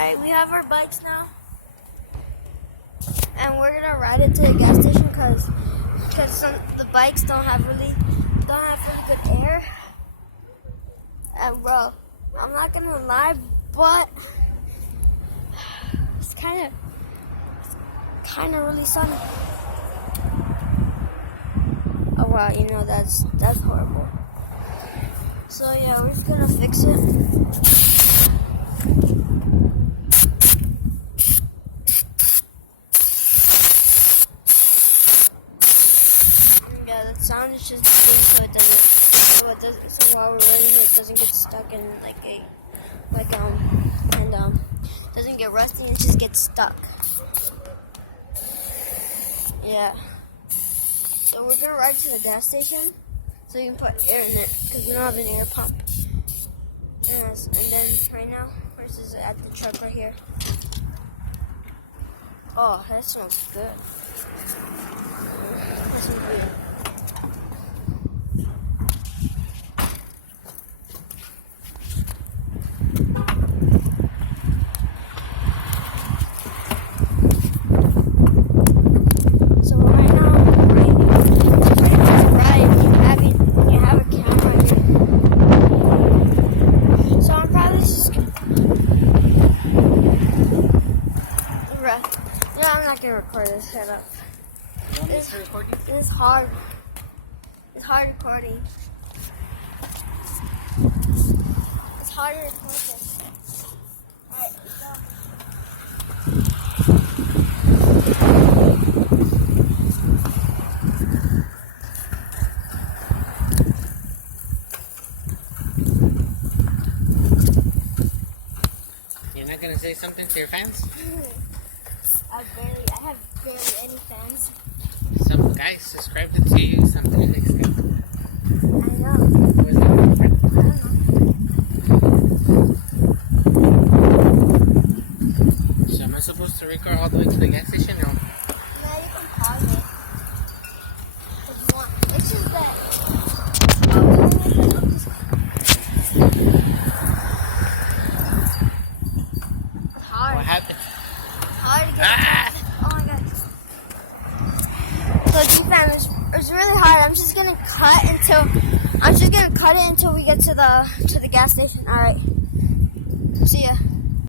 Alright, we have our bikes now. And we're gonna ride it to the gas station because the bikes don't have really good air. And bro, I'm not gonna lie, but it's kind of really sunny. Oh wow, you know that's horrible. So yeah, we're just gonna fix it. Yeah, the sound is just so it doesn't, so while we're running, it doesn't get stuck in doesn't get rusty. It just gets stuck. Yeah. So we're gonna ride to the gas station so you can put air in it because we don't have an air pump. And then right now, ours is at the truck right here. Oh, that smells good. That smells good. No, I'm not gonna record this. Shut up. It's hard. It's hard recording. It's hard to record this. Alright, You're not gonna say something to your fans? I have barely any fans. Some guys subscribed to you, some didn't subscribe. I know. Where's that from? I don't know. So am I supposed to record all the way to the gas station or? No, you can pause it. If you want. It's just that. It's hard. What happened? Hard to get. Oh my god. So G-Fam, it's really hard. I'm just gonna cut it until we get to the gas station. Alright. See ya.